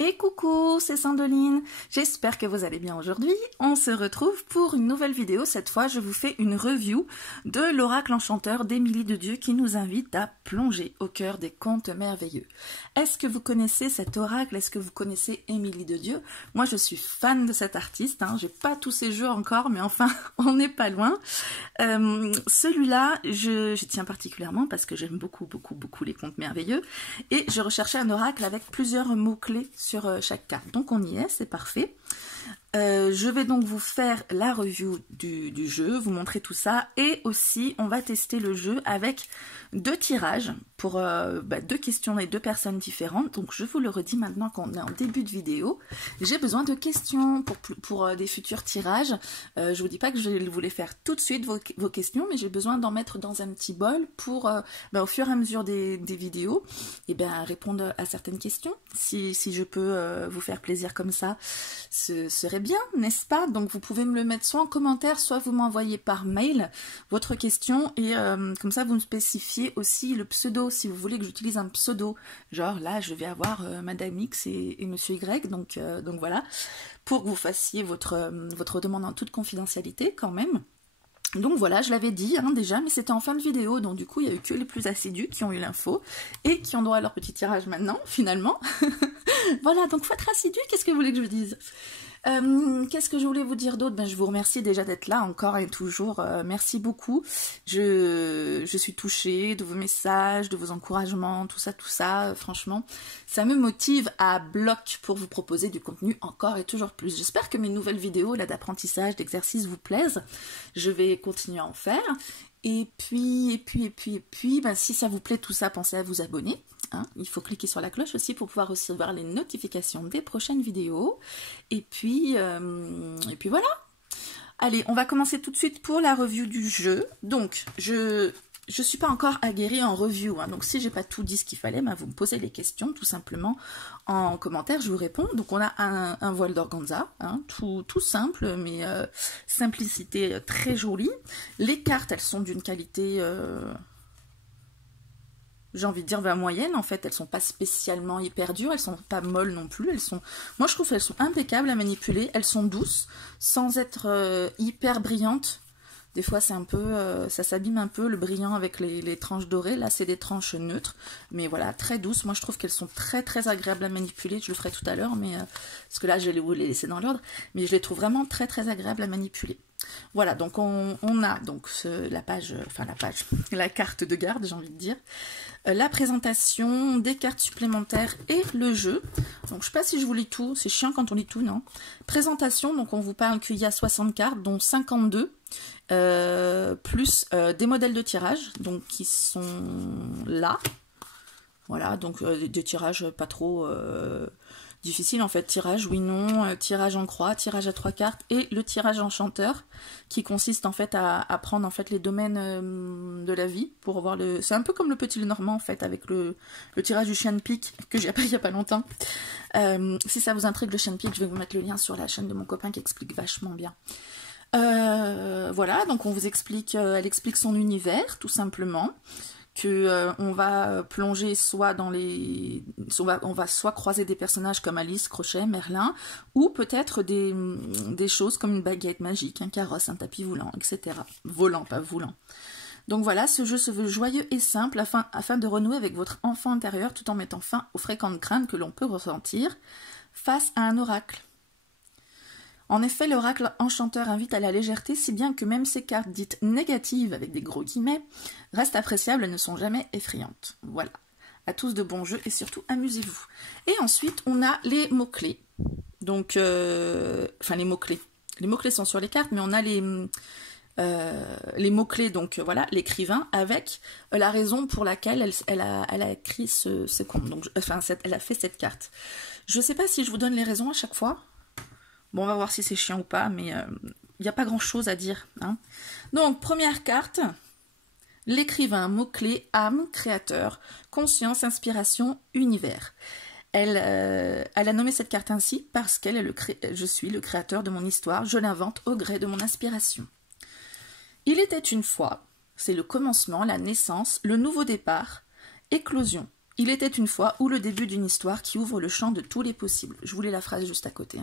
Et coucou, c'est Sandoline, j'espère que vous allez bien aujourd'hui. On se retrouve pour une nouvelle vidéo. Cette fois, je vous fais une review de l'oracle enchanteur d'Émilie de Dieu qui nous invite à plonger au cœur des contes merveilleux. Est-ce que vous connaissez cet oracle? Est-ce que vous connaissez Émilie de Dieu? Moi, je suis fan de cet artiste. J'ai pas tous ses jeux encore, mais enfin, on n'est pas loin. Celui-là, je tiens particulièrement parce que j'aime beaucoup les contes merveilleux. Et je recherchais un oracle avec plusieurs mots-clés sur chaque carte. Donc on y est, c'est parfait. Je vais donc vous faire la review du jeu, vous montrer tout ça, et aussi on va tester le jeu avec deux tirages pour deux questions et deux personnes différentes. Donc je vous le redis maintenant qu'on est en début de vidéo, j'ai besoin de questions pour des futurs tirages. Je vous dis pas que je vais vous les faire tout de suite vos questions, mais j'ai besoin d'en mettre dans un petit bol pour au fur et à mesure des vidéos et répondre à certaines questions. Si je peux vous faire plaisir comme ça, ce serait bien, n'est-ce pas? Donc vous pouvez me le mettre soit en commentaire, soit vous m'envoyez par mail votre question, et comme ça vous me spécifiez aussi le pseudo, si vous voulez que j'utilise un pseudo. Genre là je vais avoir Madame X et Monsieur Y, donc voilà, pour que vous fassiez votre demande en toute confidentialité quand même. Donc voilà, je l'avais dit déjà, mais c'était en fin de vidéo, donc du coup il n'y a eu que les plus assidus qui ont eu l'info et qui ont droit à leur petit tirage maintenant, finalement. Voilà, donc faut être assidu, qu'est-ce que vous voulez que je vous dise? Qu'est-ce que je voulais vous dire d'autre? Je vous remercie déjà d'être là encore et toujours, merci beaucoup. Je suis touchée de vos messages, de vos encouragements, tout ça, franchement, ça me motive à bloc pour vous proposer du contenu encore et toujours plus. J'espère que mes nouvelles vidéos là d'apprentissage, d'exercice vous plaisent. Je vais continuer à en faire. Et puis, si ça vous plaît tout ça, pensez à vous abonner. Il faut cliquer sur la cloche aussi pour pouvoir recevoir les notifications des prochaines vidéos. Et puis voilà. Allez, on va commencer tout de suite pour la review du jeu. Donc, je suis pas encore aguerrie en review, donc si j'ai pas tout dit ce qu'il fallait, vous me posez les questions tout simplement en commentaire, je vous réponds. Donc on a un voile d'organza, tout simple, mais simplicité très jolie. Les cartes, elles sont d'une qualité, j'ai envie de dire moyenne, en fait, elles sont pas spécialement hyper dures, elles sont pas molles non plus, moi je trouve qu'elles sont impeccables à manipuler, elles sont douces, sans être hyper brillantes. Des fois, c'est un peu, ça s'abîme un peu le brillant avec les tranches dorées. Là, c'est des tranches neutres, mais voilà, très douces. Moi, je trouve qu'elles sont très agréables à manipuler. Je le ferai tout à l'heure, mais parce que là, je vais vous les laisser dans l'ordre. Mais je les trouve vraiment très agréables à manipuler. Voilà, donc on a donc la carte de garde, j'ai envie de dire. La présentation, des cartes supplémentaires et le jeu. Donc je sais pas si je vous lis tout, c'est chiant quand on lit tout, non? Présentation, donc on vous parle qu'il y a 60 cartes, dont 52, plus des modèles de tirage, donc qui sont là. Voilà, donc des tirages pas trop difficiles en fait, tirage oui non, tirage en croix, tirage à 3 cartes et le tirage enchanteur qui consiste en fait à prendre en fait les domaines de la vie pour voir le... C'est un peu comme le petit Lenormand en fait avec le tirage du chien de pique que j'ai appris il y a pas longtemps. Si ça vous intrigue le chien de pique, je vais vous mettre le lien sur la chaîne de mon copain qui explique vachement bien. Voilà, donc on vous explique, elle explique son univers tout simplement. On va plonger soit dans les... On va soit croiser des personnages comme Alice, Crochet, Merlin, ou peut-être des choses comme une baguette magique, un carrosse, un tapis volant, etc. Volant, pas voulant. Donc voilà, ce jeu se veut joyeux et simple afin de renouer avec votre enfant intérieur tout en mettant fin aux fréquentes craintes que l'on peut ressentir face à un oracle. En effet, l'oracle enchanteur invite à la légèreté, si bien que même ces cartes dites négatives, avec des gros guillemets, restent appréciables et ne sont jamais effrayantes. Voilà. À tous de bons jeux et surtout amusez-vous. Et ensuite, on a les mots-clés. Donc, les mots-clés. Les mots-clés sont sur les cartes, mais on a les mots-clés, donc voilà, l'écrivain, avec la raison pour laquelle elle a écrit ce conte. Donc, elle a fait cette carte. Je ne sais pas si je vous donne les raisons à chaque fois. Bon, on va voir si c'est chiant ou pas, mais il n'y a pas grand-chose à dire. Donc, première carte, l'écrivain, mot-clé, âme, créateur, conscience, inspiration, univers. Elle a nommé cette carte ainsi parce qu'elle est je suis le créateur de mon histoire, je l'invente au gré de mon inspiration. Il était une fois, c'est le commencement, la naissance, le nouveau départ, éclosion, Il était une fois ou le début d'une histoire qui ouvre le champ de tous les possibles. Je voulais la phrase juste à côté.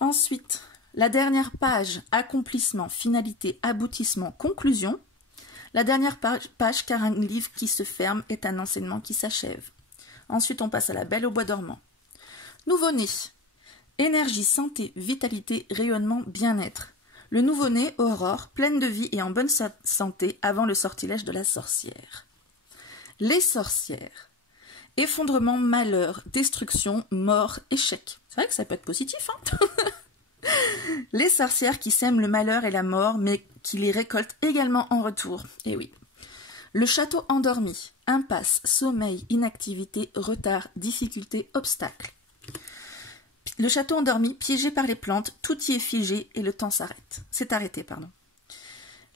Ensuite, la dernière page, accomplissement, finalité, aboutissement, conclusion. La dernière page, car un livre qui se ferme est un enseignement qui s'achève. Ensuite, on passe à la Belle au bois dormant. Nouveau-né. Énergie, santé, vitalité, rayonnement, bien-être. Le nouveau-né, Aurore, pleine de vie et en bonne santé avant le sortilège de la sorcière. Les sorcières. Effondrement, malheur, destruction, mort, échec. C'est vrai que ça peut être positif, Les sorcières qui sèment le malheur et la mort, mais qui les récoltent également en retour. Eh oui. Le château endormi. Impasse, sommeil, inactivité, retard, difficulté, obstacle. Le château endormi, piégé par les plantes, tout y est figé et le temps s'arrête. C'est arrêté, pardon.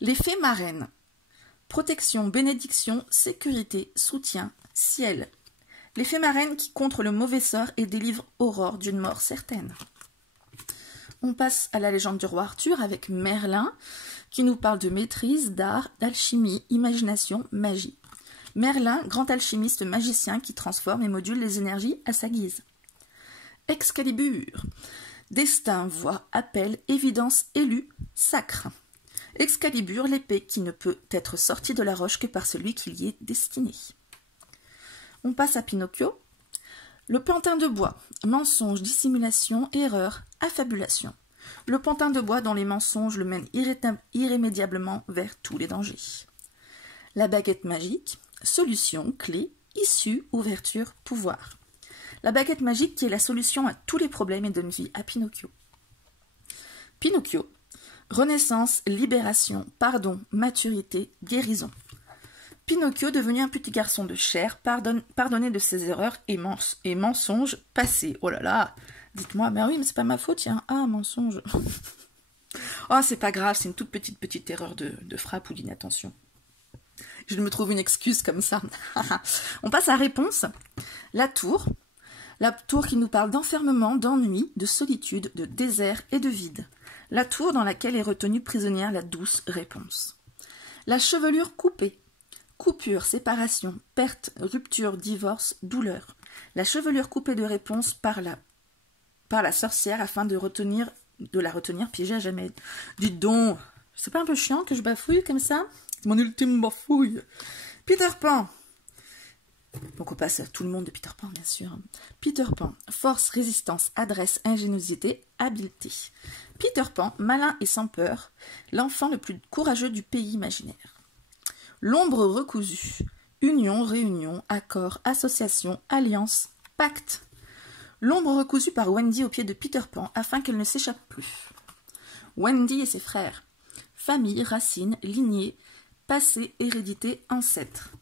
Les fées marraines. Protection, bénédiction, sécurité, soutien, ciel. Les fées marraines qui contrent le mauvais sort et délivrent Aurore d'une mort certaine. On passe à la légende du roi Arthur avec Merlin, qui nous parle de maîtrise, d'art, d'alchimie, imagination, magie. Merlin, grand alchimiste magicien qui transforme et module les énergies à sa guise. Excalibur. Destin, voix, appel, évidence, élu, sacre. Excalibur, l'épée qui ne peut être sortie de la roche que par celui qui y est destiné. On passe à Pinocchio. Le pantin de bois, mensonge, dissimulation, erreur, affabulation. Le pantin de bois dont les mensonges le mènent irrémédiablement vers tous les dangers. La baguette magique, solution, clé, issue, ouverture, pouvoir. La baguette magique qui est la solution à tous les problèmes et donne vie à Pinocchio. Pinocchio, renaissance, libération, pardon, maturité, guérison. Pinocchio, devenu un petit garçon de chair, pardonné de ses erreurs et mensonges passés. Oh là là, dites-moi, mais oui, mais c'est pas ma faute, tiens. Ah, mensonge. Oh, c'est pas grave, c'est une toute petite erreur de frappe ou d'inattention. Je me trouve une excuse comme ça. On passe à réponse. La tour qui nous parle d'enfermement, d'ennui, de solitude, de désert et de vide. La tour dans laquelle est retenue prisonnière la douce réponse. La chevelure coupée. Coupure, séparation, perte, rupture, divorce, douleur. La chevelure coupée de réponse par la sorcière afin de la retenir piégée à jamais. Dites donc, c'est pas un peu chiant que je bafouille comme ça? C'est mon ultime bafouille. Peter Pan. Donc on passe à tout le monde de Peter Pan, bien sûr. Peter Pan, force, résistance, adresse, ingéniosité, habileté. Peter Pan, malin et sans peur, l'enfant le plus courageux du pays imaginaire. L'ombre recousue, union, réunion, accord, association, alliance, pacte. L'ombre recousue par Wendy au pied de Peter Pan afin qu'elle ne s'échappe plus. Wendy et ses frères. Famille, racines, lignée, passé, hérédité, ancêtre.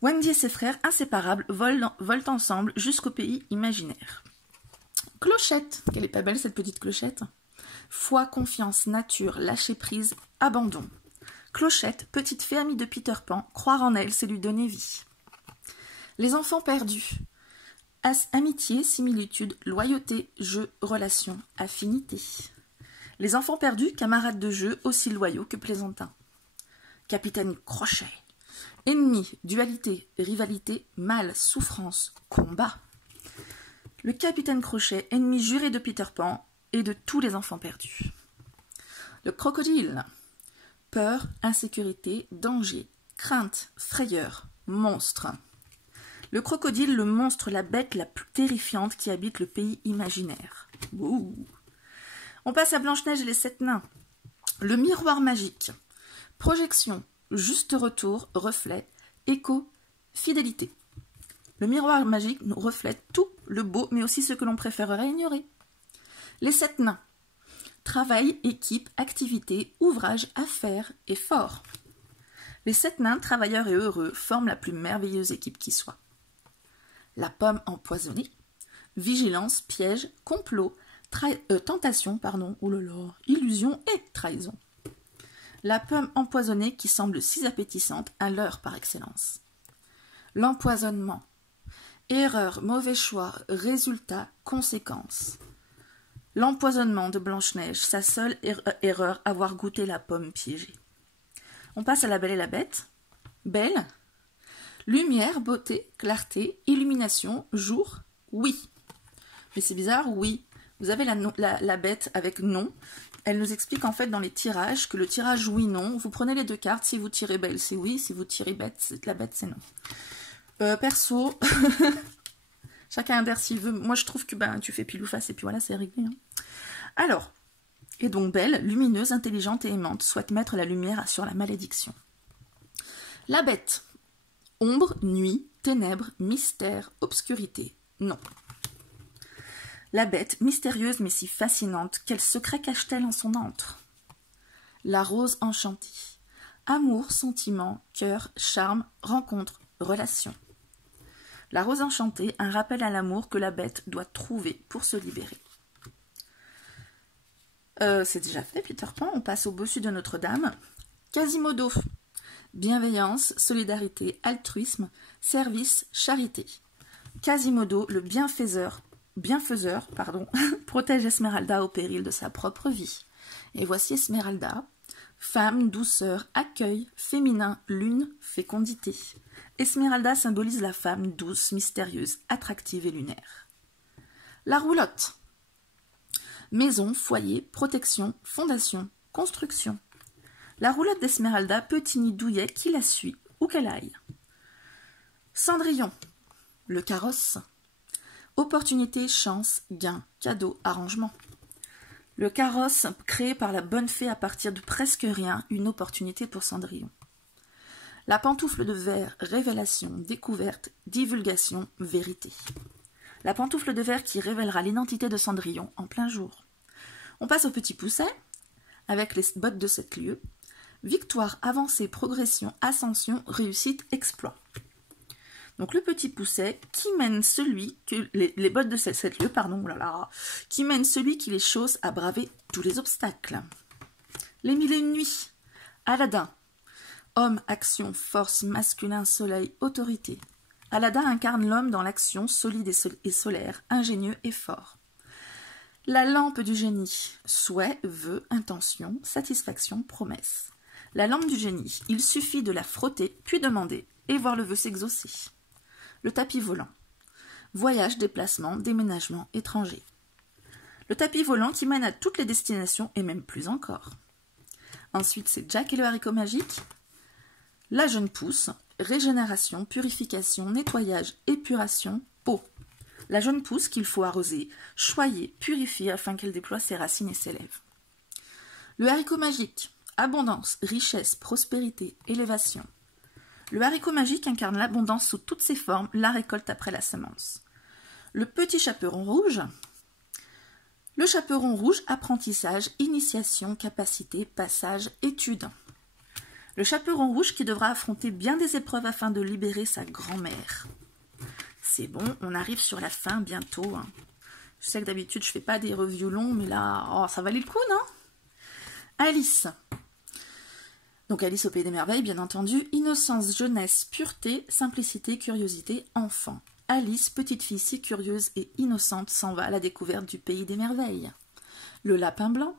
Wendy et ses frères, inséparables, volent ensemble jusqu'au pays imaginaire. Clochette, qu'elle est pas belle cette petite clochette. Foi, confiance, nature, lâcher prise, abandon. Clochette, petite fée amie de Peter Pan, croire en elle, c'est lui donner vie. Les enfants perdus. Amitié, similitude, loyauté, jeu, relation, affinité. Les enfants perdus, camarades de jeu, aussi loyaux que plaisantins. Capitaine Crochet. Ennemi, dualité, rivalité, mal, souffrance, combat. Le capitaine Crochet, ennemi juré de Peter Pan et de tous les enfants perdus. Le crocodile. Peur, insécurité, danger, crainte, frayeur, monstre. Le crocodile, le monstre, la bête la plus terrifiante qui habite le pays imaginaire. Ouh. On passe à Blanche-Neige et les 7 nains. Le miroir magique. Projection, juste retour, reflet, écho, fidélité. Le miroir magique nous reflète tout le beau, mais aussi ce que l'on préférerait ignorer. Les 7 nains. Travail, équipe, activité, ouvrage, affaires, effort. Les 7 nains, travailleurs et heureux, forment la plus merveilleuse équipe qui soit. La pomme empoisonnée. Vigilance, piège, complot, tentation, illusion et trahison. La pomme empoisonnée qui semble si appétissante, un leurre par excellence. L'empoisonnement. Erreur, mauvais choix, résultat, conséquence. L'empoisonnement de Blanche-Neige, sa seule erreur, avoir goûté la pomme piégée. On passe à la Belle et la Bête. Belle. Lumière, beauté, clarté, illumination, jour, oui. Mais c'est bizarre, oui. Vous avez la bête avec non. Elle nous explique en fait dans les tirages que le tirage oui-non, vous prenez les deux cartes, si vous tirez belle c'est oui, si vous tirez bête, la bête c'est non. Perso, chacun adhère s'il veut. Moi je trouve que tu fais pile ou face et puis voilà, c'est réglé. Hein. Alors, et donc belle, lumineuse, intelligente et aimante, souhaite mettre la lumière sur la malédiction. La bête, ombre, nuit, ténèbres, mystère, obscurité, non. La bête, mystérieuse mais si fascinante, quel secret cache-t-elle en son antre? La rose enchantée. Amour, sentiment, cœur, charme, rencontre, relation. La rose enchantée, un rappel à l'amour que la bête doit trouver pour se libérer. C'est déjà fait, Peter Pan. On passe au bossu de Notre-Dame. Quasimodo. Bienveillance, solidarité, altruisme, service, charité. Quasimodo, le bienfaiseur, protège Esmeralda au péril de sa propre vie. Et voici Esmeralda, femme, douceur, accueil, féminin, lune, fécondité. Esmeralda symbolise la femme douce, mystérieuse, attractive et lunaire. La roulotte. Maison, foyer, protection, fondation, construction. La roulotte d'Esmeralda, petit nid douillet qui la suit, où qu'elle aille. Cendrillon. Le carrosse. Opportunité, chance, gain, cadeau, arrangement. Le carrosse créé par la bonne fée à partir de presque rien, une opportunité pour Cendrillon. La pantoufle de verre, révélation, découverte, divulgation, vérité. La pantoufle de verre qui révélera l'identité de Cendrillon en plein jour. On passe au petit pousset, avec les bottes de 7 lieues. Victoire, avancée, progression, ascension, réussite, exploit. Donc le petit pousset qui mène celui que les bottes de 7 lieues, qui mène celui qui les chausse à braver tous les obstacles. Les 1001 nuits. Aladdin. Homme, action, force, masculin, soleil, autorité. Aladdin incarne l'homme dans l'action, solide et solaire, ingénieux et fort. La lampe du génie. Souhait, vœu, intention, satisfaction, promesse. La lampe du génie. Il suffit de la frotter, puis demander, et voir le vœu s'exaucer. Le tapis volant. Voyage, déplacement, déménagement, étranger. Le tapis volant qui mène à toutes les destinations et même plus encore. Ensuite, c'est Jack et le haricot magique. La jeune pousse. Régénération, purification, nettoyage, épuration, eau. La jeune pousse qu'il faut arroser, choyer, purifier afin qu'elle déploie ses racines et ses lèvres. Le haricot magique. Abondance, richesse, prospérité, élévation. Le haricot magique incarne l'abondance sous toutes ses formes, la récolte après la semence. Le petit chaperon rouge. Le chaperon rouge, apprentissage, initiation, capacité, passage, étude. Le chaperon rouge qui devra affronter bien des épreuves afin de libérer sa grand-mère. C'est bon, on arrive sur la fin bientôt. Hein. Je sais que d'habitude je fais pas des reviews longs, mais là, ça valait le coup, non? Alice. Donc Alice au Pays des Merveilles, bien entendu. Innocence, jeunesse, pureté, simplicité, curiosité, enfant. Alice, petite fille si curieuse et innocente, s'en va à la découverte du Pays des Merveilles. Le lapin blanc.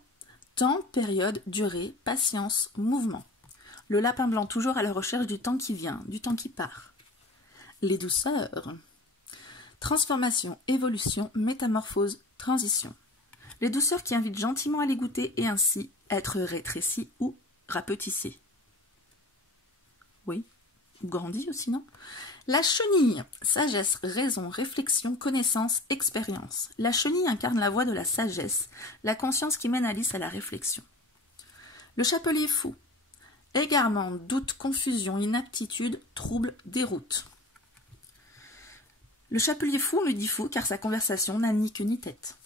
Temps, période, durée, patience, mouvement. Le lapin blanc toujours à la recherche du temps qui vient, du temps qui part. Les douceurs. Transformation, évolution, métamorphose, transition. Les douceurs qui invitent gentiment à les goûter et ainsi être rétrécies ou rapetissées. Oui, ou grandis aussi, non? La chenille. Sagesse, raison, réflexion, connaissance, expérience. La chenille incarne la voie de la sagesse, la conscience qui mène Alice à la réflexion. Le chapelier fou. Égarement, doute, confusion, inaptitude, trouble, déroute. Le chapelier fou me dit fou car sa conversation n'a ni queue ni tête.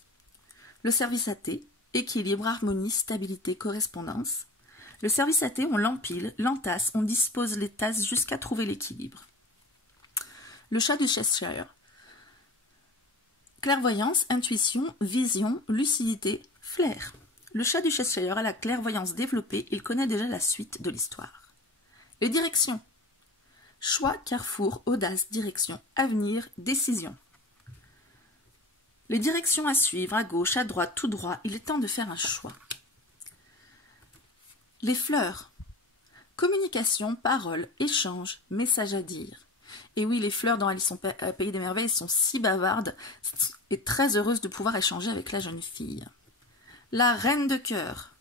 Le service athée, équilibre, harmonie, stabilité, correspondance. Le service athée, on l'empile, l'entasse, on dispose les tasses jusqu'à trouver l'équilibre. Le chat du Cheshire. Clairvoyance, intuition, vision, lucidité, flair. Le chat du Cheshire a la clairvoyance développée, il connaît déjà la suite de l'histoire. Les directions. Choix, carrefour, audace, direction, avenir, décision. Les directions à suivre, à gauche, à droite, tout droit, il est temps de faire un choix. Les fleurs. Communication, parole, échange, message à dire. Et oui, les fleurs dans Alice au Pays des Merveilles sont si bavardes et très heureuses de pouvoir échanger avec la jeune fille. La reine de cœur.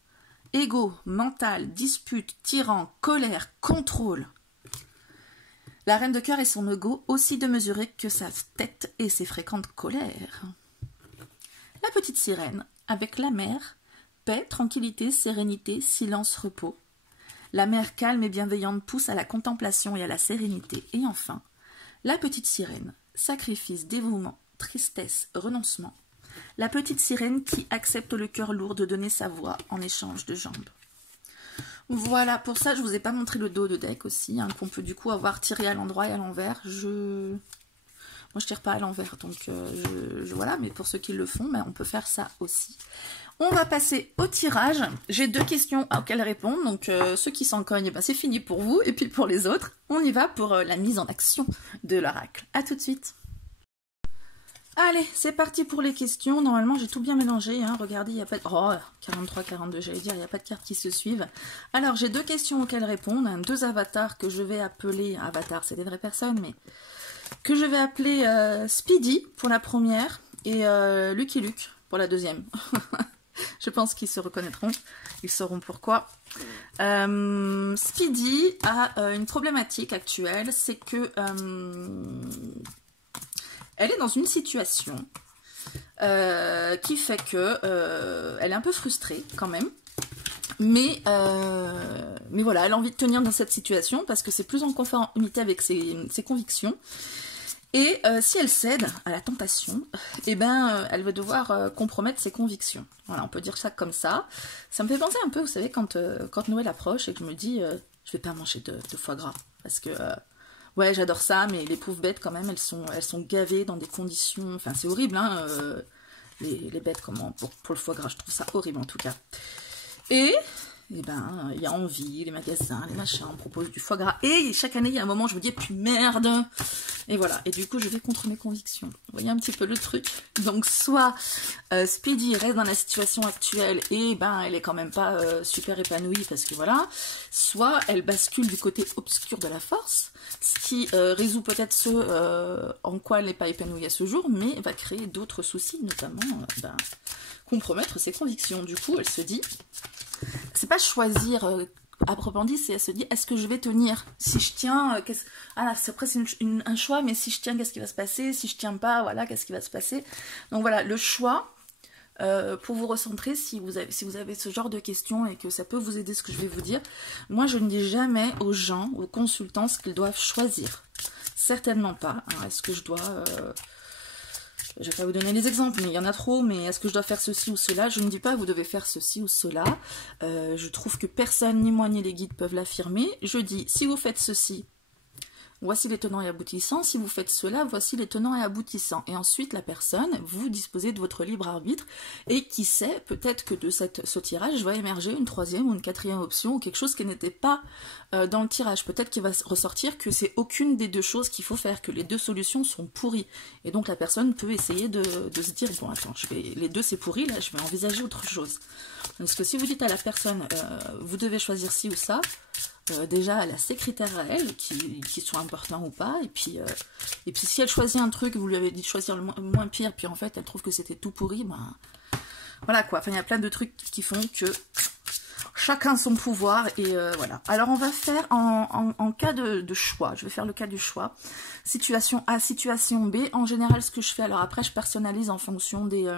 Ego, mental, dispute, tyran, colère, contrôle. La reine de cœur et son ego aussi démesuré que sa tête et ses fréquentes colères. La petite sirène, avec la mer, paix, tranquillité, sérénité, silence, repos. La mer calme et bienveillante pousse à la contemplation et à la sérénité. Et enfin, la petite sirène, sacrifice, dévouement, tristesse, renoncement. La petite sirène qui accepte le cœur lourd de donner sa voix en échange de jambes. Voilà, pour ça, je vous ai pas montré le dos de deck aussi, hein, qu'on peut du coup avoir tiré à l'endroit et à l'envers. Moi, je tire pas à l'envers, donc voilà, mais pour ceux qui le font, ben, on peut faire ça aussi. On va passer au tirage. J'ai 2 questions auxquelles répondre, donc ceux qui s'en cognent, ben, c'est fini pour vous, et puis pour les autres, on y va pour la mise en action de l'oracle. À tout de suite. Allez, c'est parti pour les questions. Normalement, j'ai tout bien mélangé. Hein. Regardez, il n'y a pas de... Oh, 43, 42, j'allais dire, il n'y a pas de cartes qui se suivent. Alors, j'ai 2 questions auxquelles répondre. Hein. 2 avatars que je vais appeler... Avatars, c'est des vraies personnes, mais... Que je vais appeler Speedy pour la première et Lucky Luke pour la deuxième. Je pense qu'ils se reconnaîtront. Ils sauront pourquoi. Speedy a une problématique actuelle. C'est que... elle est dans une situation qui fait que elle est un peu frustrée quand même. Mais voilà, elle a envie de tenir dans cette situation parce que c'est plus en conformité avec ses convictions. Et si elle cède à la tentation, eh ben, elle va devoir compromettre ses convictions. Voilà, on peut dire ça comme ça. Ça me fait penser un peu, vous savez, quand Noël approche et que je me dis, je vais pas manger de foie gras parce que... ouais, j'adore ça, mais les pauvres bêtes, quand même, elles sont gavées dans des conditions... Enfin, c'est horrible, hein, les bêtes, comment pour le foie gras, je trouve ça horrible, en tout cas. Et ben, il y a envie, les magasins, les machins, on propose du foie gras. Et chaque année, il y a un moment où je me dis, puis merde. Et voilà, et du coup, je vais contre mes convictions. Vous voyez un petit peu le truc. Donc, soit Speedy reste dans la situation actuelle et ben, elle est quand même pas super épanouie parce que voilà. Soit elle bascule du côté obscur de la force, ce qui résout peut-être ce en quoi elle n'est pas épanouie à ce jour, mais va créer d'autres soucis, notamment compromettre ses convictions. Du coup, elle se dit, c'est pas choisir à proprement dit, c'est elle se dit, est-ce que je vais tenir? Si je tiens, après c'est un choix, mais si je tiens, qu'est-ce qui va se passer? Si je tiens pas, voilà, qu'est-ce qui va se passer? Donc voilà, le choix, pour vous recentrer, si vous avez ce genre de questions et que ça peut vous aider ce que je vais vous dire, moi je ne dis jamais aux gens, aux consultants, ce qu'ils doivent choisir. Certainement pas. Est-ce que je dois... je vais pas vous donner les exemples, mais il y en a trop, mais est-ce que je dois faire ceci ou cela? Je ne dis pas que vous devez faire ceci ou cela. Je trouve que personne, ni moi, ni les guides peuvent l'affirmer. Je dis, si vous faites ceci, voici les tenants et aboutissants. Si vous faites cela, voici les tenants et aboutissants. Et ensuite, la personne, vous disposez de votre libre arbitre. Et qui sait, peut-être que de ce tirage va émerger une 3e ou une 4e option, ou quelque chose qui n'était pas dans le tirage. Peut-être qu'il va ressortir que c'est aucune des 2 choses qu'il faut faire, que les 2 solutions sont pourries. Et donc la personne peut essayer de se dire, bon attends, les 2 c'est pourri, là je vais envisager autre chose. Parce que si vous dites à la personne, vous devez choisir ci ou ça, déjà elle a ses critères à elle, qui sont importants ou pas, et puis si elle choisit un truc, vous lui avez dit de choisir le moins pire, puis en fait elle trouve que c'était tout pourri, ben voilà quoi, enfin il y a plein de trucs qui font que chacun son pouvoir, et voilà. Alors on va faire en cas de choix, je vais faire le cas du choix, situation A, situation B. En général ce que je fais, alors après je personnalise en fonction des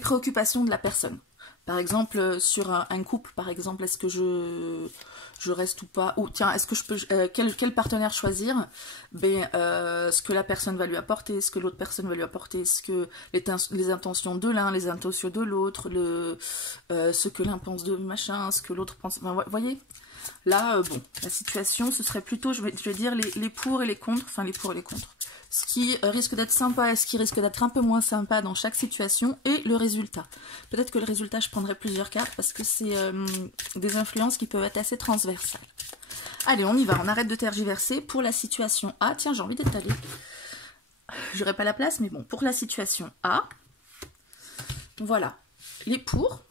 préoccupations de la personne. Par exemple, sur un couple, par exemple, est-ce que je reste ou pas? Ou tiens, est-ce que je peux quel partenaire choisir? Ce que la personne va lui apporter, ce que l'autre personne va lui apporter, ce que les intentions de l'un, les intentions de l'autre, ce que l'un pense de machin, ce que l'autre pense. Enfin, vous voyez? Là, bon, la situation, ce serait plutôt, je vais dire, les pour et les contre, enfin les pour et les contre. Ce qui risque d'être sympa et ce qui risque d'être un peu moins sympa dans chaque situation, et le résultat. Peut-être que le résultat, je prendrai plusieurs cartes parce que c'est des influences qui peuvent être assez transversales. Allez, on y va, on arrête de tergiverser. Pour la situation A, tiens, j'ai envie d'étaler. J'aurai pas la place, mais bon, pour la situation A, voilà, les pour.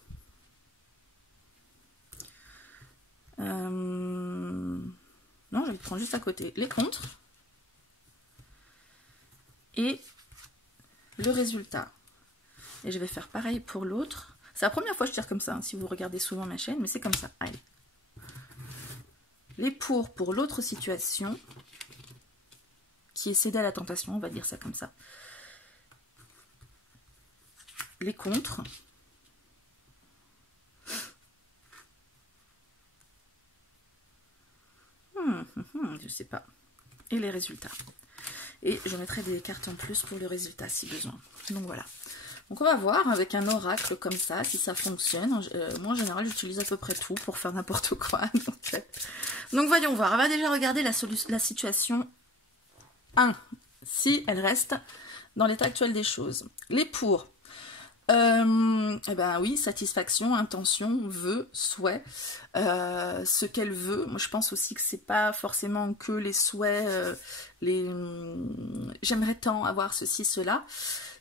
envie de prendre juste à côté les contres et le résultat. Et je vais faire pareil pour l'autre. C'est la première fois que je tire comme ça, hein, si vous regardez souvent ma chaîne, mais c'est comme ça. Allez. Les pour l'autre situation, qui est cédé à la tentation, on va dire ça comme ça. Les contre. Je sais pas. Et les résultats. Et je mettrai des cartes en plus pour le résultat si besoin. Donc voilà. Donc on va voir avec un oracle comme ça si ça fonctionne. Moi en général j'utilise à peu près tout pour faire n'importe quoi. Donc voyons voir. On va déjà regarder la situation 1. Si elle reste dans l'état actuel des choses. Les pour. Eh ben oui, satisfaction, intention, vœu, souhait, ce qu'elle veut. Moi je pense aussi que c'est pas forcément que les souhaits, j'aimerais tant avoir ceci, cela.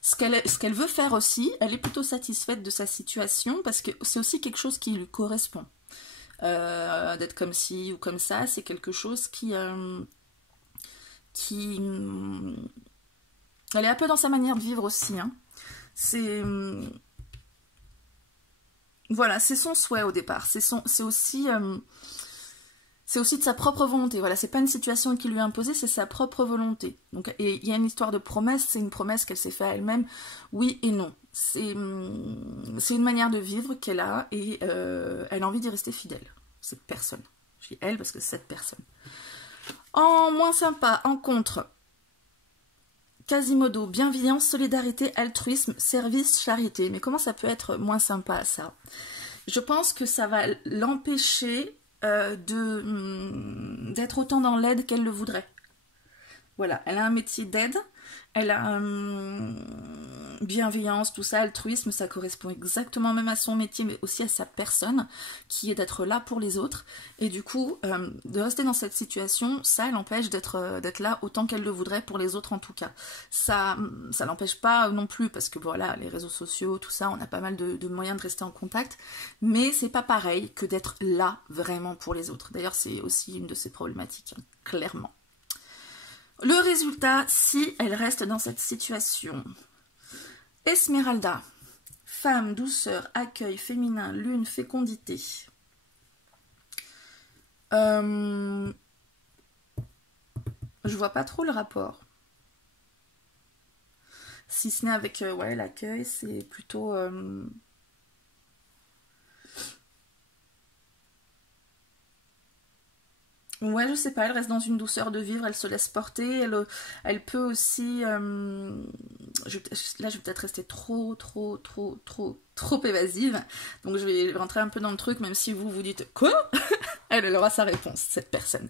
Ce qu'elle veut faire aussi, elle est plutôt satisfaite de sa situation parce que c'est aussi quelque chose qui lui correspond. D'être comme ci ou comme ça, c'est quelque chose qui elle est un peu dans sa manière de vivre aussi, hein. C'est voilà, c'est son souhait au départ. C'est aussi de sa propre volonté. Voilà, c'est pas une situation qui lui est imposée, c'est sa propre volonté. Donc, et il y a une histoire de promesse. C'est une promesse qu'elle s'est faite à elle-même. Oui et non. C'est une manière de vivre qu'elle a et elle a envie d'y rester fidèle. Cette personne. Je dis elle parce que c'est cette personne. En moins sympa, en contre. Quasimodo, bienveillance, solidarité, altruisme, service, charité. Mais comment ça peut être moins sympa ça? Je pense que ça va l'empêcher d'être autant dans l'aide qu'elle le voudrait. Voilà, elle a un métier d'aide, elle a bienveillance, tout ça, altruisme, ça correspond exactement même à son métier, mais aussi à sa personne, qui est d'être là pour les autres. Et du coup, de rester dans cette situation, ça l'empêche d'être là autant qu'elle le voudrait, pour les autres en tout cas. Ça l'empêche pas non plus, parce que voilà, les réseaux sociaux, tout ça, on a pas mal de moyens de rester en contact, mais c'est pas pareil que d'être là vraiment pour les autres. D'ailleurs, c'est aussi une de ses problématiques, hein, clairement. Le résultat, si elle reste dans cette situation. Esmeralda, femme, douceur, accueil, féminin, lune, fécondité. Je vois pas trop le rapport. Si ce n'est avec ouais, l'accueil, c'est plutôt... Ouais, je sais pas, elle reste dans une douceur de vivre, elle se laisse porter, elle peut aussi... là, je vais peut-être rester trop évasive, donc je vais rentrer un peu dans le truc, même si vous dites « Quoi ?» Elle aura sa réponse, cette personne.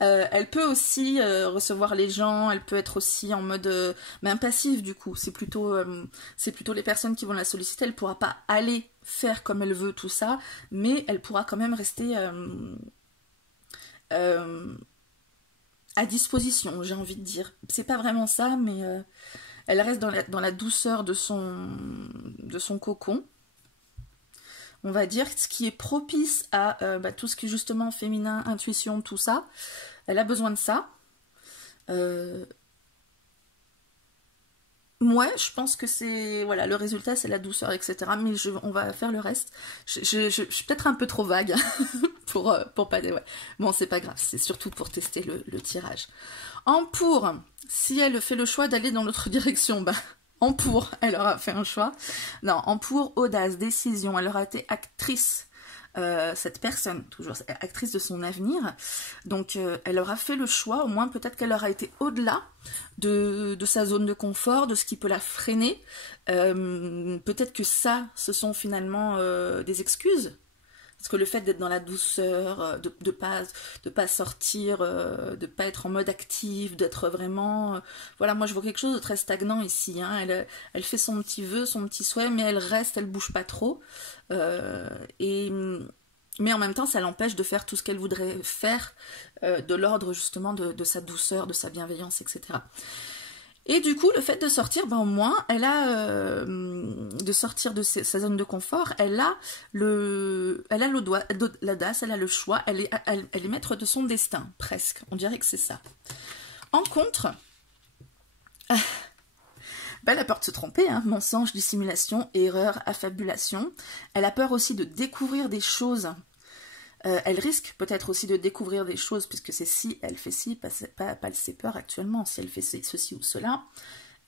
Elle peut aussi recevoir les gens, elle peut être aussi en mode... mais passif, du coup, c'est plutôt les personnes qui vont la solliciter, elle pourra pas aller faire comme elle veut tout ça, mais elle pourra quand même rester... à disposition, j'ai envie de dire. C'est pas vraiment ça, mais elle reste dans la douceur de son cocon. On va dire ce qui est propice à tout ce qui est justement féminin, intuition, tout ça. Elle a besoin de ça. Ouais, je pense que c'est... Voilà, le résultat, c'est la douceur, etc. Mais on va faire le reste. Je suis peut-être un peu trop vague pour pas... Ouais. Bon, c'est pas grave, c'est surtout pour tester le tirage. En pour, si elle fait le choix d'aller dans l'autre direction, en pour, elle aura fait un choix. Non, en pour, audace, décision, elle aura été actrice. Cette personne, toujours actrice de son avenir, donc elle aura fait le choix, au moins peut-être qu'elle aura été au-delà de sa zone de confort, de ce qui peut la freiner, peut-être que ça, ce sont finalement des excuses, parce que le fait d'être dans la douceur, de pas sortir, de pas être en mode actif, d'être vraiment... voilà, moi je vois quelque chose de très stagnant ici, hein. Elle fait son petit vœu, son petit souhait, mais elle reste, elle bouge pas trop. Mais en même temps, ça l'empêche de faire tout ce qu'elle voudrait faire, de l'ordre justement de sa douceur, de sa bienveillance, etc. Et du coup, le fait de sortir, ben, au moins, elle a de sortir de sa zone de confort, elle a l'audace, elle a le choix, elle est maître de son destin, presque. On dirait que c'est ça. En contre, ben, elle a peur de se tromper, hein, mensonge, dissimulation, erreur, affabulation. Elle a peur aussi de découvrir des choses. Elle risque peut-être aussi de découvrir des choses, puisque c'est si elle fait ci, pas ses peurs actuellement, si elle fait ceci ou cela.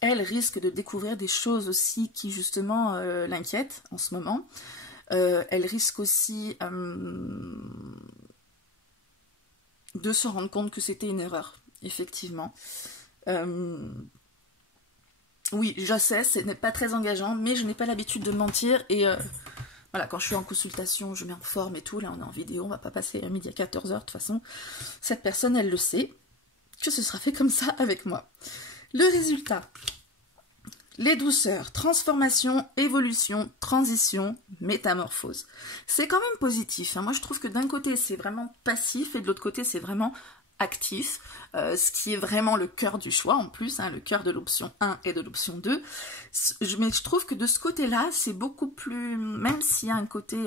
Elle risque de découvrir des choses aussi qui justement l'inquiètent en ce moment. Elle risque aussi de se rendre compte que c'était une erreur, effectivement. Oui, je sais, ce n'est pas très engageant, mais je n'ai pas l'habitude de mentir et... Voilà, quand je suis en consultation, je mets en forme et tout, là on est en vidéo, on va pas passer à midi à 14h, de toute façon, cette personne, elle le sait, que ce sera fait comme ça avec moi. Le résultat, les douceurs, transformation, évolution, transition, métamorphose. C'est quand même positif, hein. Moi je trouve que d'un côté c'est vraiment passif et de l'autre côté c'est vraiment actif, ce qui est vraiment le cœur du choix en plus, hein, le cœur de l'option 1 et de l'option 2. Mais je trouve que de ce côté-là, c'est beaucoup plus, même s'il y a un côté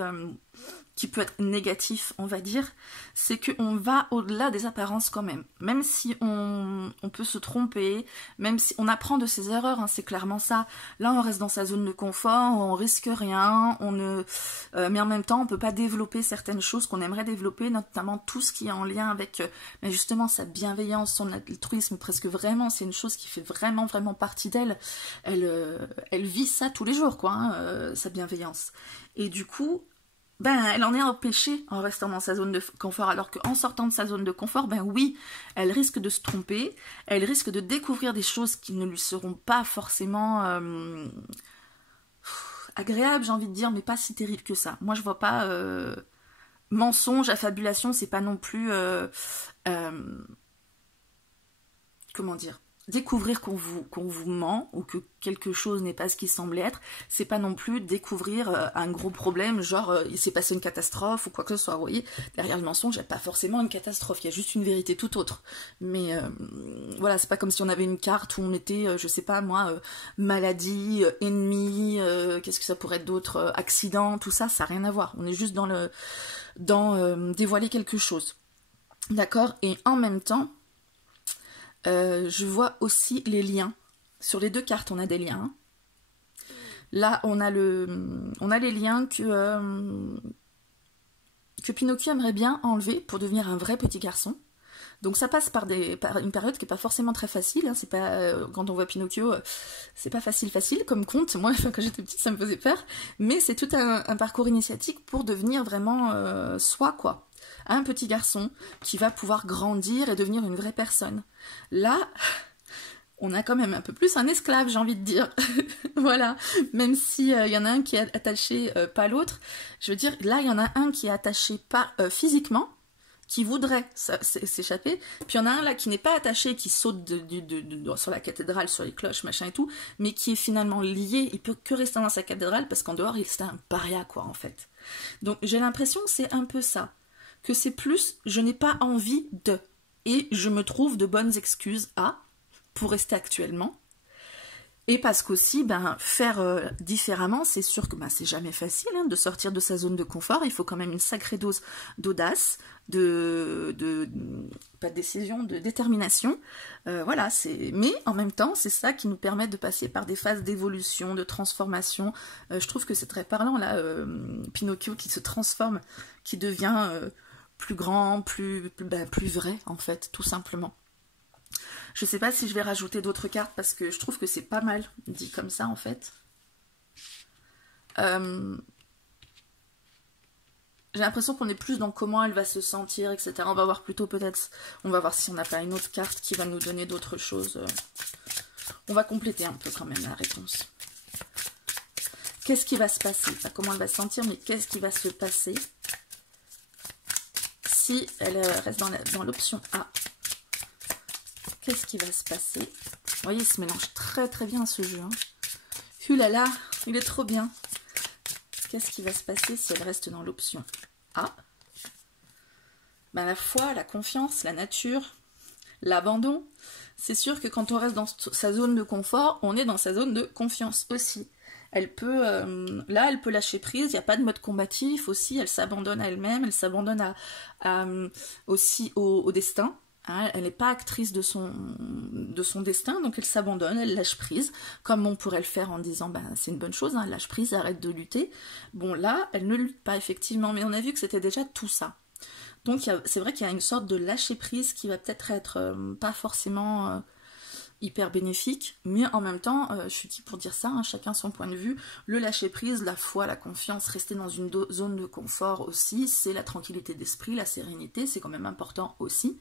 qui peut être négatif, on va dire, c'est qu'on va au-delà des apparences quand même. Même si on peut se tromper, même si on apprend de ses erreurs, hein, c'est clairement ça. Là, on reste dans sa zone de confort, on risque rien, mais en même temps, on peut pas développer certaines choses qu'on aimerait développer, notamment tout ce qui est en lien avec mais justement sa bienveillance, son altruisme, presque vraiment, c'est une chose qui fait vraiment partie d'elle. Elle vit ça tous les jours, quoi, hein, sa bienveillance. Et du coup, ben, elle en est empêchée en restant dans sa zone de confort, alors qu'en sortant de sa zone de confort, ben oui, elle risque de se tromper, elle risque de découvrir des choses qui ne lui seront pas forcément agréables, j'ai envie de dire, mais pas si terribles que ça. Moi, je vois pas mensonge, affabulation, c'est pas non plus comment dire, découvrir qu'on vous ment ou que quelque chose n'est pas ce qu'il semblait être, c'est pas non plus découvrir un gros problème, genre il s'est passé une catastrophe ou quoi que ce soit. Vous voyez, derrière le mensonge, il n'y a pas forcément une catastrophe, il y a juste une vérité tout autre. Mais voilà, c'est pas comme si on avait une carte où on mettait, je sais pas moi, maladie, ennemi, qu'est-ce que ça pourrait être d'autre, accident, tout ça, ça n'a rien à voir. On est juste dans dévoiler quelque chose. D'accord? Et en même temps, je vois aussi les liens. Sur les deux cartes, on a des liens. Là, on a les liens que Pinocchio aimerait bien enlever pour devenir un vrai petit garçon. Donc ça passe par une période qui n'est pas forcément très facile. Hein. C'est pas quand on voit Pinocchio, c'est pas facile comme conte. Moi, quand j'étais petite, ça me faisait peur. Mais c'est tout un parcours initiatique pour devenir vraiment soi, quoi. Un petit garçon qui va pouvoir grandir et devenir une vraie personne. Là, on a quand même un peu plus un esclave, j'ai envie de dire. Voilà, même si y en a un qui est attaché, pas l'autre. Je veux dire, là, il y en a un qui est attaché pas physiquement, qui voudrait s'échapper, puis il y en a un là qui n'est pas attaché, qui saute sur la cathédrale, sur les cloches, machin et tout, mais qui est finalement lié, il peut que rester dans sa cathédrale, parce qu'en dehors, c'est un paria, quoi, en fait. Donc, j'ai l'impression que c'est un peu ça. Que c'est plus, je n'ai pas envie de, et je me trouve de bonnes excuses pour rester actuellement, et parce qu'aussi, ben, faire différemment, c'est sûr que ben, c'est jamais facile hein, de sortir de sa zone de confort, il faut quand même une sacrée dose d'audace, pas de décision, de détermination, voilà, mais en même temps, c'est ça qui nous permet de passer par des phases d'évolution, de transformation, je trouve que c'est très parlant, là, Pinocchio qui se transforme, qui devient plus grand, plus vrai, en fait, tout simplement. Je sais pas si je vais rajouter d'autres cartes, parce que je trouve que c'est pas mal, dit comme ça, en fait. J'ai l'impression qu'on est plus dans comment elle va se sentir, etc. On va voir plutôt peut-être, on va voir si on n'a pas une autre carte qui va nous donner d'autres choses. On va compléter un peu quand même la réponse. Qu'est-ce qui va se passer? Pas comment elle va se sentir, mais qu'est-ce qui va se passer si elle reste dans l'option A? Qu'est-ce qui va se passer? Vous voyez, il se mélange très bien ce jeu. Hein. Ulala, il est trop bien. Qu'est-ce qui va se passer si elle reste dans l'option A? Ben, la foi, la confiance, la nature, l'abandon. C'est sûr que quand on reste dans sa zone de confort, on est dans sa zone de confiance aussi. Elle peut, là, elle peut lâcher prise, il n'y a pas de mode combatif aussi, elle s'abandonne à elle-même, elle s'abandonne aussi au destin. Hein, elle n'est pas actrice de son destin, donc elle s'abandonne, elle lâche prise, comme on pourrait le faire en disant ben, c'est une bonne chose, hein, elle lâche prise, arrête de lutter. Bon là, elle ne lutte pas effectivement, mais on a vu que c'était déjà tout ça. Donc c'est vrai qu'il y a une sorte de lâcher prise qui va peut-être être pas forcément hyper bénéfique, mais en même temps, je suis qui pour dire ça, hein, chacun son point de vue, le lâcher prise, la foi, la confiance, rester dans une zone de confort aussi, c'est la tranquillité d'esprit, la sérénité, c'est quand même important aussi.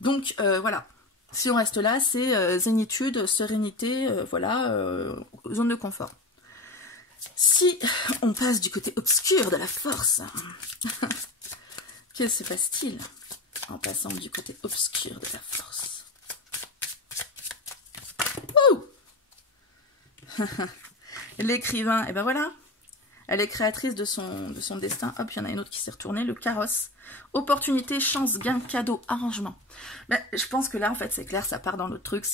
Donc voilà, si on reste là, c'est zénitude, sérénité, voilà, zone de confort. Si on passe du côté obscur de la force, que se passe-t-il en passant du côté obscur de la force? L'écrivain, et ben voilà, elle est créatrice de son destin. Hop, il y en a une autre qui s'est retournée, le carrosse. Opportunité, chance, gain, cadeau, arrangement. Ben, je pense que là, en fait, c'est clair, ça part dans notre truc.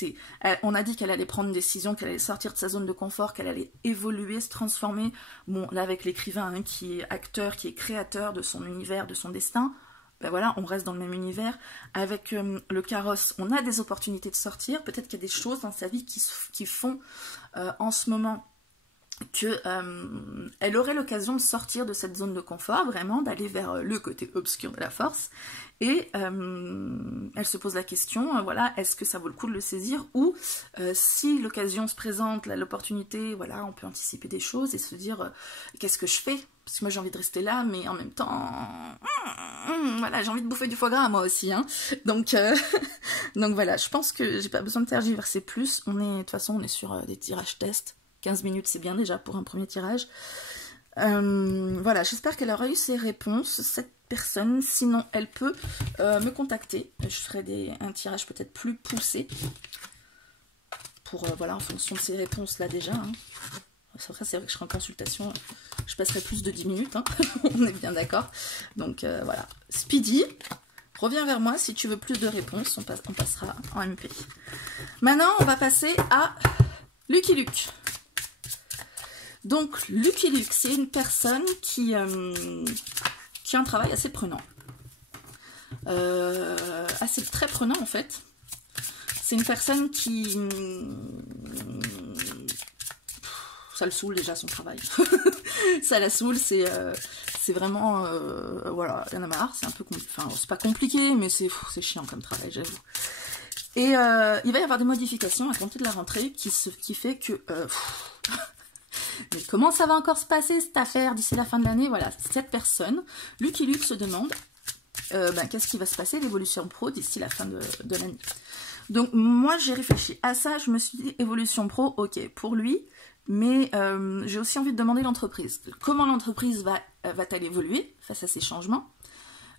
On a dit qu'elle allait prendre une décision, qu'elle allait sortir de sa zone de confort, qu'elle allait évoluer, se transformer. Bon, là, avec l'écrivain hein, qui est acteur, qui est créateur de son univers, de son destin, ben voilà, on reste dans le même univers. Avec le carrosse, on a des opportunités de sortir. Peut-être qu'il y a des choses dans sa vie qui font en ce moment qu'elle aurait l'occasion de sortir de cette zone de confort, vraiment, d'aller vers le côté obscur de la force. Et elle se pose la question, voilà, est-ce que ça vaut le coup de le saisir? Ou si l'occasion se présente, l'opportunité, voilà, on peut anticiper des choses et se dire, qu'est-ce que je fais? Parce que moi j'ai envie de rester là, mais en même temps, voilà, j'ai envie de bouffer du foie gras moi aussi, hein. Donc voilà, je pense que j'ai pas besoin de tergiverser plus. De toute façon, on est sur des tirages tests. 15 minutes, c'est bien déjà pour un premier tirage. Voilà, j'espère qu'elle aura eu ses réponses, cette personne. Sinon, elle peut me contacter. Je ferai un tirage peut-être plus poussé. Pour, voilà, en fonction de ses réponses là déjà. Hein. Après, c'est vrai que je serai en consultation. Je passerai plus de 10 minutes. Hein. On est bien d'accord. Donc, voilà. Speedy, reviens vers moi si tu veux plus de réponses. On passera en MP. Maintenant, on va passer à Lucky Luke. Donc, Lucky Luke, c'est une personne qui a un travail assez prenant. Très prenant, en fait. C'est une personne qui... ça le saoule déjà, son travail. Ça la saoule, c'est vraiment... voilà, il y en a marre. C'est un peu... Enfin, c'est pas compliqué, mais c'est chiant comme travail, j'avoue. Et il va y avoir des modifications à compter de la rentrée qui fait que... mais comment ça va encore se passer cette affaire d'ici la fin de l'année? Voilà, cette personne, Lucky Luke, se demande qu'est-ce qui va se passer, l'évolution pro d'ici la fin de l'année. Donc moi j'ai réfléchi à ça, je me suis dit évolution pro, ok, pour lui, mais j'ai aussi envie de demander l'entreprise. Comment l'entreprise va-t-elle évoluer face à ces changements?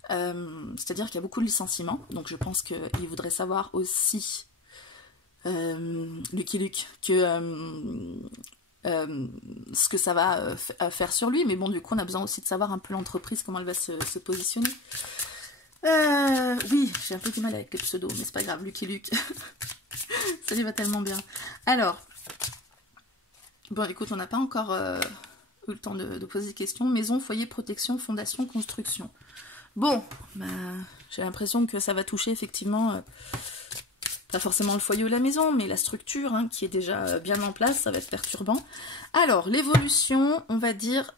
C'est-à-dire qu'il y a beaucoup de licenciements, donc je pense qu'il voudrait savoir aussi, Lucky Luke, que... ce que ça va faire sur lui, mais bon, du coup on a besoin aussi de savoir un peu l'entreprise, comment elle va se positionner. Oui, j'ai un peu du mal avec les pseudos, mais c'est pas grave, Lucky Luke. Ça lui va tellement bien. Alors, bon écoute, on n'a pas encore eu le temps de poser des questions. Maison, foyer, protection, fondation, construction. Bon, j'ai l'impression que ça va toucher effectivement... pas forcément le foyer ou la maison, mais la structure hein, qui est déjà bien en place, ça va être perturbant. Alors, l'évolution, on va dire,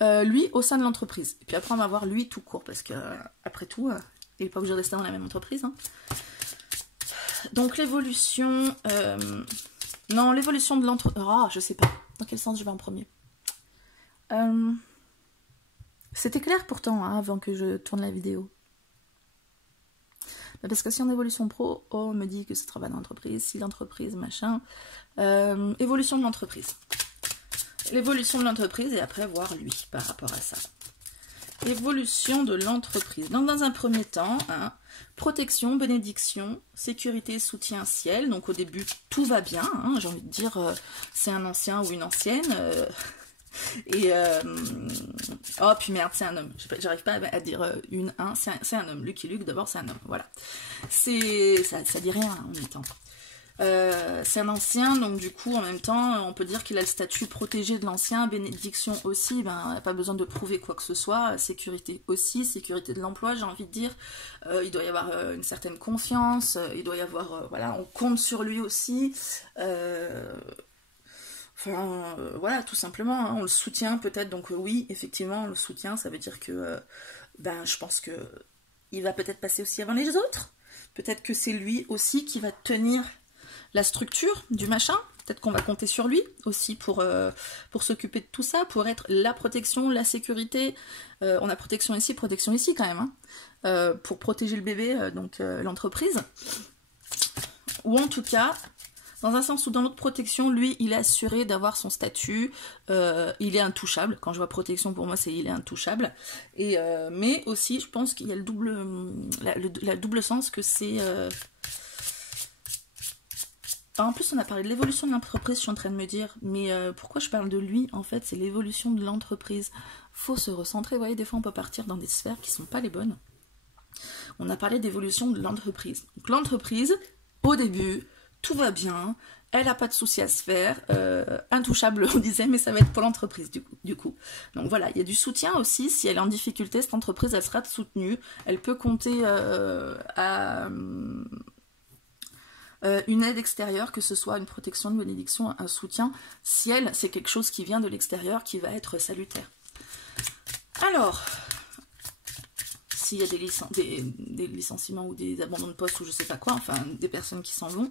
lui au sein de l'entreprise. Et puis après, on va voir lui tout court, parce que après tout, il n'est pas obligé de rester dans la même entreprise. Hein. Donc, l'évolution... non, l'évolution de l'entreprise... Ah, je sais pas. Dans quel sens je vais en premier? C'était clair pourtant, hein, avant que je tourne la vidéo. Parce que si en évolution pro, on me dit que ça travaille dans l'entreprise, si l'entreprise, machin. Évolution de l'entreprise. L'évolution de l'entreprise et après voir lui par rapport à ça. Évolution de l'entreprise. Donc dans un premier temps, hein, protection, bénédiction, sécurité, soutien, ciel. Donc au début, tout va bien. Hein, j'ai envie de dire, c'est un ancien ou une ancienne. Et oh puis merde, c'est un homme. J'arrive pas à dire un. C'est un homme. Lucky Luke, d'abord, c'est un homme. Voilà. Ça dit rien en même temps. C'est un ancien, donc du coup en même temps on peut dire qu'il a le statut protégé de l'ancien, bénédiction aussi, ben pas besoin de prouver quoi que ce soit, sécurité aussi, sécurité de l'emploi j'ai envie de dire, il doit y avoir une certaine confiance, il doit y avoir, voilà, on compte sur lui aussi, voilà tout simplement, hein, on le soutient peut-être, donc oui effectivement on le soutient, ça veut dire que ben je pense que il va peut-être passer aussi avant les autres, peut-être que c'est lui aussi qui va tenir la structure du machin, peut-être qu'on va compter sur lui aussi pour s'occuper de tout ça, pour être la protection, la sécurité, on a protection ici quand même, hein, pour protéger le bébé, donc l'entreprise, ou en tout cas, dans un sens ou dans l'autre protection, lui, il est assuré d'avoir son statut, il est intouchable, quand je vois protection pour moi c'est il est intouchable, et, mais aussi je pense qu'il y a le double sens que c'est... En plus, on a parlé de l'évolution de l'entreprise, je suis en train de me dire, mais pourquoi je parle de lui? En fait, c'est l'évolution de l'entreprise. Faut se recentrer, vous voyez, des fois on peut partir dans des sphères qui sont pas les bonnes. On a parlé d'évolution de l'entreprise. Donc l'entreprise, au début, tout va bien, elle n'a pas de soucis à se faire, intouchable on disait, mais ça va être pour l'entreprise du coup. Donc voilà, il y a du soutien aussi, si elle est en difficulté, cette entreprise, elle sera soutenue, elle peut compter à... une aide extérieure, que ce soit une protection, une bénédiction, un soutien, si elle, c'est quelque chose qui vient de l'extérieur, qui va être salutaire. Alors, s'il y a des licenciements ou des abandons de poste ou je sais pas quoi, enfin des personnes qui s'en vont,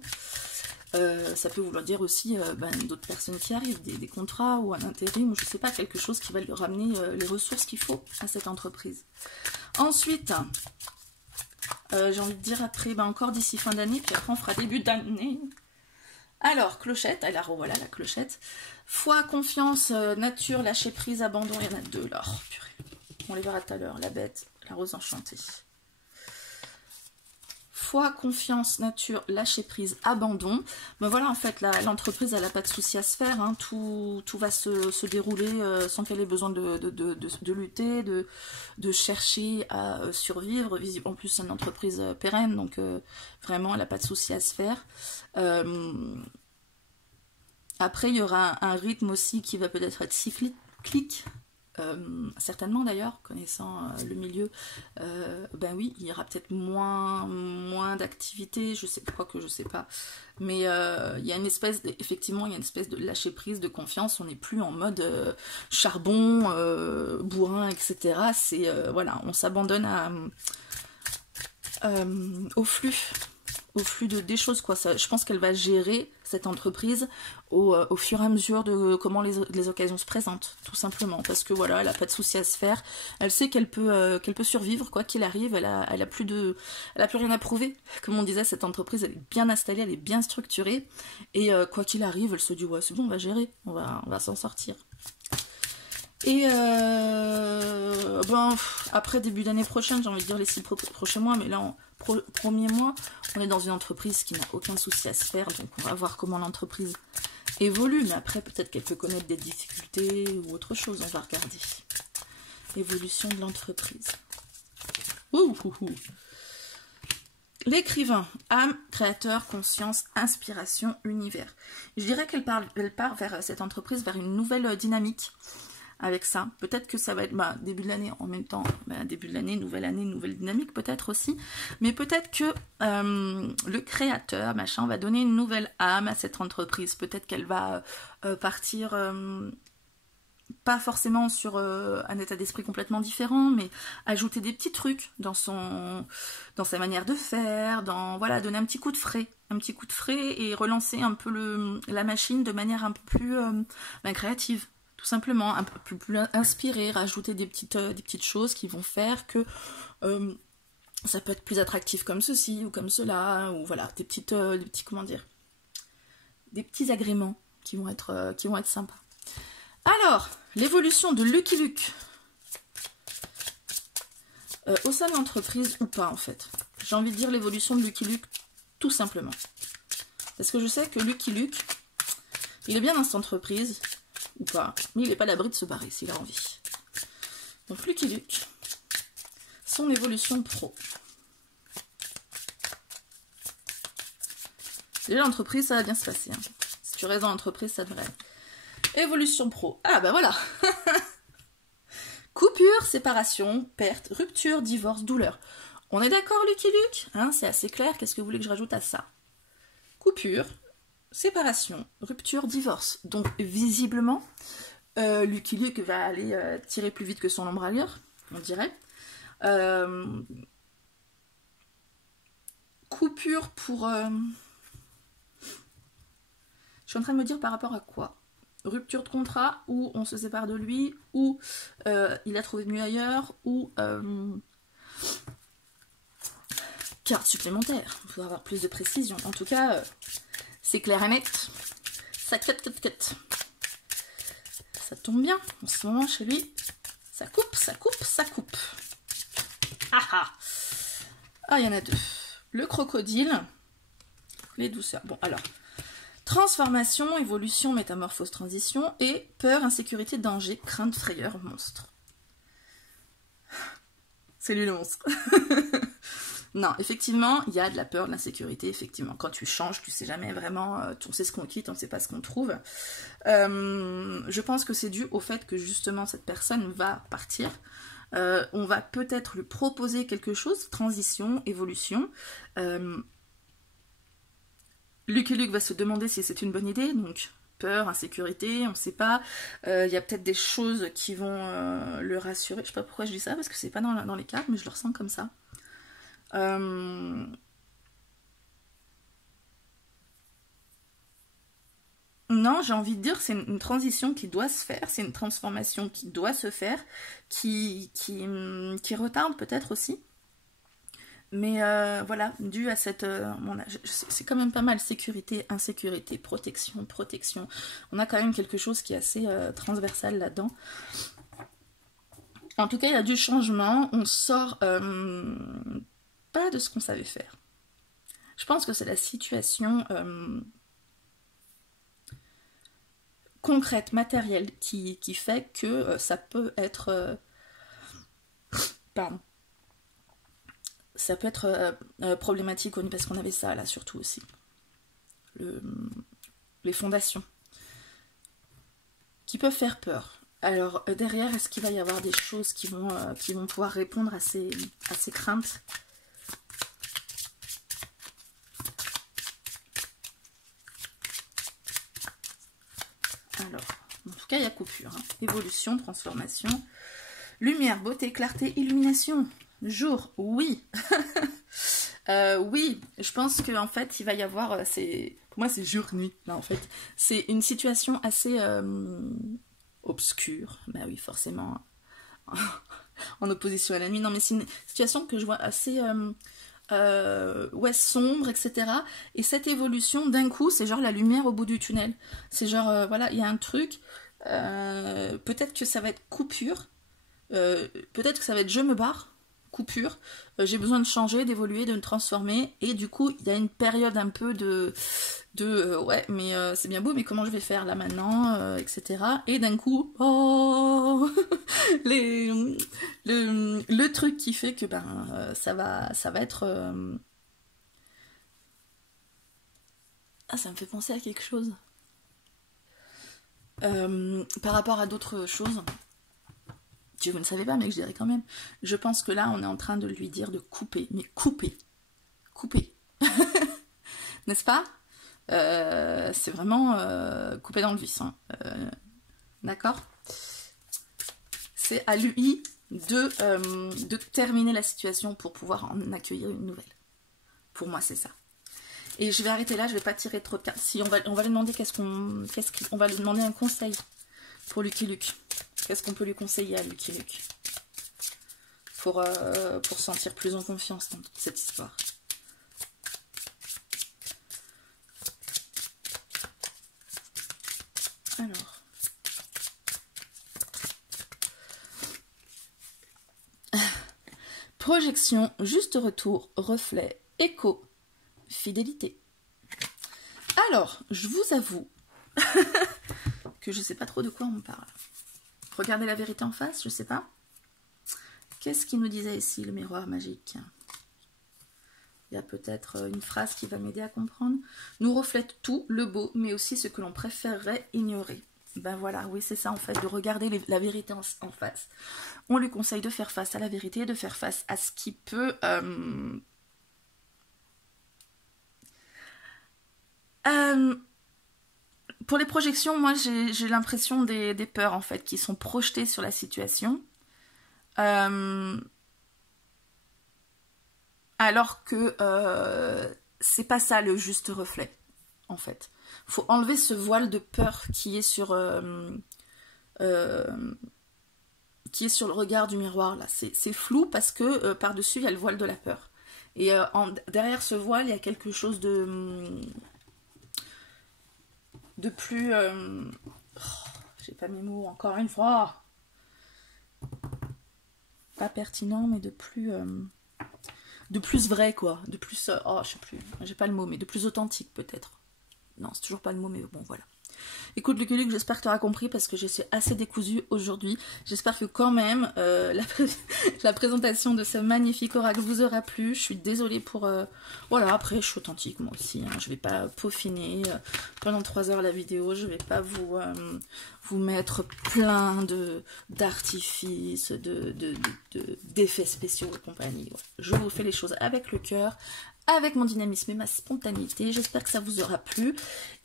ça peut vouloir dire aussi d'autres personnes qui arrivent, des contrats ou un intérim, ou je sais pas, quelque chose qui va lui ramener les ressources qu'il faut à cette entreprise. Ensuite... j'ai envie de dire après, encore d'ici fin d'année, puis après on fera début d'année. Alors, clochette, alors voilà la clochette. Foi, confiance, nature, lâcher prise, abandon, il y en a deux là. Oh, purée. On les verra tout à l'heure, la bête, la rose enchantée. Foi, confiance, nature, lâcher prise, abandon. Ben voilà, en fait, l'entreprise, elle n'a pas de souci à se faire. Hein. Tout va se dérouler sans qu'elle ait besoin de lutter, de chercher à survivre. En plus, c'est une entreprise pérenne, donc vraiment, elle n'a pas de souci à se faire. Après, il y aura un rythme aussi qui va peut-être être cyclique. Certainement d'ailleurs, connaissant le milieu, ben oui, il y aura peut-être moins d'activité, je sais pas, mais il y a une espèce effectivement, il y a une espèce de lâcher prise, de confiance, on n'est plus en mode charbon, bourrin, etc. C'est voilà, on s'abandonne au flux des choses, quoi. Ça, je pense qu'elle va gérer cette entreprise au fur et à mesure de comment les occasions se présentent, tout simplement, parce que voilà, elle n'a pas de souci à se faire, elle sait qu'elle peut survivre, quoi qu'il arrive, elle a plus rien à prouver, comme on disait, cette entreprise, elle est bien installée, elle est bien structurée, et quoi qu'il arrive, elle se dit, ouais, c'est bon, on va gérer, on va s'en sortir. Et après début d'année prochaine, j'ai envie de dire les 6 prochains mois, mais là, premier mois, on est dans une entreprise qui n'a aucun souci à se faire, donc on va voir comment l'entreprise évolue, mais après peut-être qu'elle peut connaître des difficultés ou autre chose, on va regarder. Évolution de l'entreprise. L'écrivain, âme, créateur, conscience, inspiration, univers. Je dirais qu'elle part vers cette entreprise, vers une nouvelle dynamique. Avec ça, peut-être que ça va être début de l'année en même temps, début de l'année, nouvelle dynamique peut-être aussi, mais peut-être que le créateur, machin, va donner une nouvelle âme à cette entreprise, peut-être qu'elle va partir, pas forcément sur un état d'esprit complètement différent, mais ajouter des petits trucs dans sa manière de faire, voilà, donner un petit coup de frais et relancer un peu la machine de manière un peu plus créative. Tout simplement, un peu plus inspiré, rajouter des petites choses qui vont faire que ça peut être plus attractif comme ceci ou comme cela, ou voilà, des petits agréments qui vont être sympas. Alors, l'évolution de Lucky Luke au sein de l'entreprise ou pas en fait. J'ai envie de dire l'évolution de Lucky Luke tout simplement. Parce que je sais que Lucky Luke, il est bien dans cette entreprise. ou pas. Mais il n'est pas à l'abri de se barrer s'il a envie. Donc Lucky Luke, son évolution pro. Déjà l'entreprise, ça va bien se passer. Hein. Si tu restes dans l'entreprise, ça devrait. Évolution pro. Ah bah voilà. Coupure, séparation, perte, rupture, divorce, douleur. On est d'accord Lucky Luke, hein, c'est assez clair. Qu'est-ce que vous voulez que je rajoute à ça? Coupure, séparation, rupture, divorce. Donc visiblement, Lucky Luke va aller tirer plus vite que son ombrageur, on dirait. Coupure pour... Je suis en train de me dire par rapport à quoi? Rupture de contrat, ou on se sépare de lui, ou il a trouvé mieux ailleurs, ou carte supplémentaire. Il faut avoir plus de précision. En tout cas, c'est clair et net. Ça cut. Ça tombe bien. En ce moment, chez lui, ça coupe. Ah, il y en a deux. Le crocodile, les douceurs. Bon, alors... Transformation, évolution, métamorphose, transition, et peur, insécurité, danger, crainte, frayeur, monstre. C'est lui le monstre. Non, effectivement, il y a de la peur, de l'insécurité, effectivement. Quand tu changes, tu sais jamais vraiment, on sait ce qu'on quitte, on ne sait pas ce qu'on trouve. Je pense que c'est dû au fait que justement cette personne va partir. On va peut-être lui proposer quelque chose, transition, évolution. Lucky Luke va se demander si c'est une bonne idée, donc peur, insécurité, on ne sait pas. Il y a peut-être des choses qui vont le rassurer. Je ne sais pas pourquoi je dis ça, parce que c'est pas dans les cartes, mais je le ressens comme ça. Non, j'ai envie de dire c'est une transition qui doit se faire, c'est une transformation qui doit se faire, qui retarde peut-être aussi. Mais voilà, dû à cette... c'est quand même pas mal, sécurité, insécurité, protection. On a quand même quelque chose qui est assez transversal là-dedans. En tout cas, il y a du changement, on sort pas de ce qu'on savait faire. Je pense que c'est la situation concrète, matérielle, qui fait que ça peut être... pardon. Ça peut être problématique parce qu'on avait ça là surtout aussi. Les fondations. Qui peuvent faire peur. Alors derrière, est-ce qu'il va y avoir des choses qui vont pouvoir répondre à ces craintes? Alors, en tout cas, il y a coupure. Hein. Évolution, transformation. Lumière, beauté, clarté, illumination. Jour, oui. Oui, je pense qu'en fait, il va y avoir... pour moi, c'est jour-nuit, là, en fait. C'est une situation assez obscure. Bah oui, forcément. En opposition à la nuit. Non, mais c'est une situation que je vois assez... ouais, sombre, etc. Et cette évolution, d'un coup, c'est genre la lumière au bout du tunnel. C'est genre, voilà, il y a un truc. Peut-être que ça va être coupure. Peut-être que ça va être je me barre. Coupure, j'ai besoin de changer, d'évoluer, de me transformer, et du coup il y a une période un peu de ouais mais c'est bien beau, mais comment je vais faire là maintenant, etc. Et d'un coup, oh le truc qui fait que ça va être ah, ça me fait penser à quelque chose par rapport à d'autres choses. Vous ne savez pas, mais je dirais quand même. Je pense que là, on est en train de lui dire de couper. Mais couper. N'est-ce pas? C'est vraiment couper dans le vif. Hein. D'accord? C'est à lui de terminer la situation pour pouvoir en accueillir une nouvelle. Pour moi, c'est ça. Et je vais arrêter là, je ne vais pas tirer trop de cartes. Si, on va lui demander on va lui demander un conseil pour Lucky Luke. Qu'est-ce qu'on peut lui conseiller à Lucky Luke pour sentir plus en confiance dans cette histoire? Alors. Projection, juste retour, reflet, écho, fidélité. Alors, je vous avoue que je sais pas trop de quoi on me parle. Regardez la vérité en face, je sais pas. Qu'est-ce qu'il nous disait ici, le miroir magique? Il y a peut-être une phrase qui va m'aider à comprendre. Nous reflète tout, le beau, mais aussi ce que l'on préférerait ignorer. Ben voilà, oui, c'est ça en fait, de regarder la vérité en face. On lui conseille de faire face à la vérité, de faire face à ce qui peut... pour les projections, moi j'ai l'impression des peurs en fait qui sont projetées sur la situation. Alors que c'est pas ça le juste reflet en fait. Faut enlever ce voile de peur qui est sur le regard du miroir là. C'est flou parce que par-dessus il y a le voile de la peur. Et derrière ce voile il y a quelque chose de plus... j'ai pas mes mots encore une fois. Pas pertinent mais de plus vrai quoi. De plus... oh je sais plus, j'ai pas le mot mais de plus authentique peut-être. Non, c'est toujours pas le mot, mais bon, voilà. Écoute, Luc, j'espère que tu auras compris parce que je suis assez décousue aujourd'hui. J'espère que quand même la présentation de ce magnifique oracle vous aura plu. Je suis désolée pour... Voilà, après, je suis authentique moi aussi. Hein. Je vais pas peaufiner pendant 3 heures la vidéo. Je vais pas vous mettre plein d'artifices, d'effets spéciaux et compagnie. Ouais. Je vous fais les choses avec le cœur, avec mon dynamisme et ma spontanéité. J'espère que ça vous aura plu.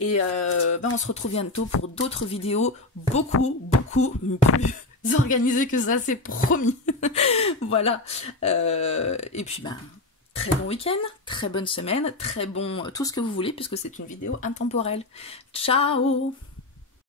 Et on se retrouve bientôt pour d'autres vidéos beaucoup plus organisées que ça, c'est promis. Voilà. Et puis, très bon week-end, très bonne semaine, très bon tout ce que vous voulez, puisque c'est une vidéo intemporelle. Ciao!